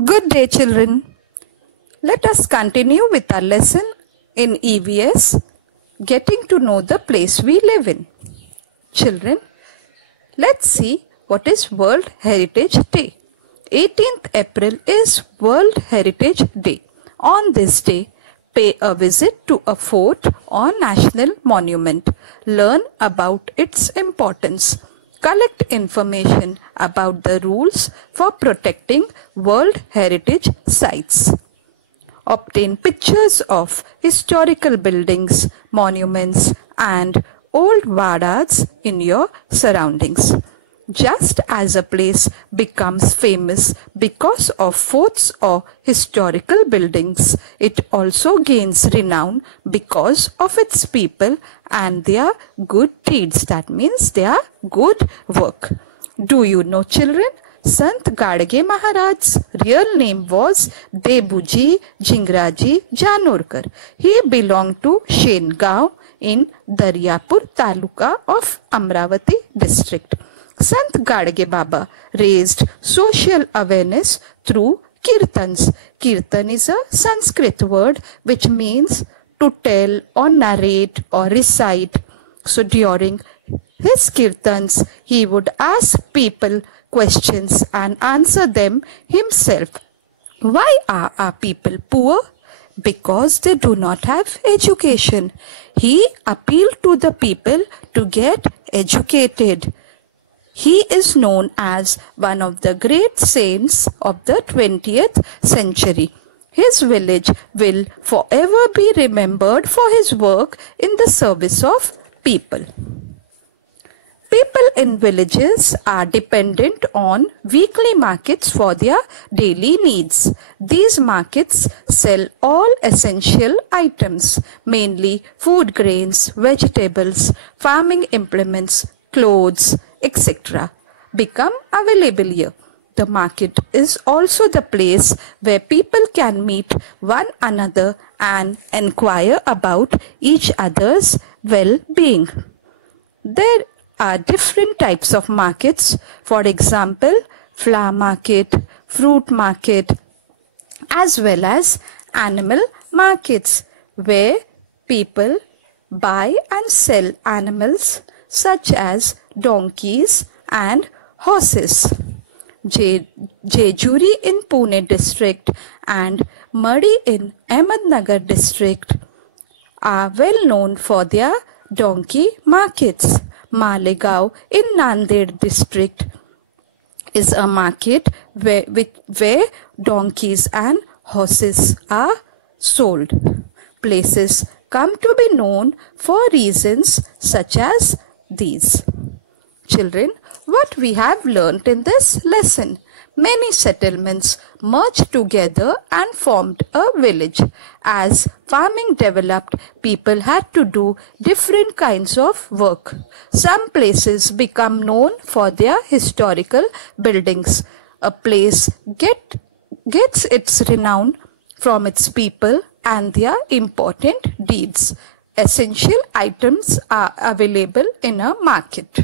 Good day, children. Let us continue with our lesson in EVS, getting to know the place we live in. Children, let's see what is World Heritage Day. 18th April is World Heritage Day. On this day, pay a visit to a fort or national monument. Learn about its importance. Collect information about the rules for protecting World Heritage Sites. Obtain pictures of historical buildings, monuments, and old vadas in your surroundings. Just as a place becomes famous because of forts or historical buildings, it also gains renown because of its people and their good deeds. That means their good work. Do you know, children? Sant Gadge Maharaj's real name was Debuji Jingraji Janorkar. He belonged to Shengaon in Daryapur Taluka of Amravati district. Sant Gadge Baba raised social awareness through kirtans. Kirtan is a Sanskrit word which means to tell or narrate or recite. So during his kirtans, he would ask people questions and answer them himself. Why are our people poor? Because they do not have education. He appealed to the people to get educated. He is known as one of the great saints of the 20th century. His village will forever be remembered for his work in the service of people. People in villages are dependent on weekly markets for their daily needs. These markets sell all essential items, mainly food grains, vegetables, farming implements, clothes, etc. become available here. The market is also the place where people can meet one another and inquire about each other's well-being. There are different types of markets. For example, flower market, fruit market, as well as animal markets, where people buy and sell animals such as donkeys and horses. Jejuri in Pune district and Madi in Ahmednagar district are well known for their donkey markets. Malegaon in Nanded district is a market where donkeys and horses are sold. Places come to be known for reasons such as these. Children, what we have learnt in this lesson? Many settlements merged together and formed a village. As farming developed, people had to do different kinds of work. Some places become known for their historical buildings. A place gets its renown from its people and their important deeds. Essential items are available in a market.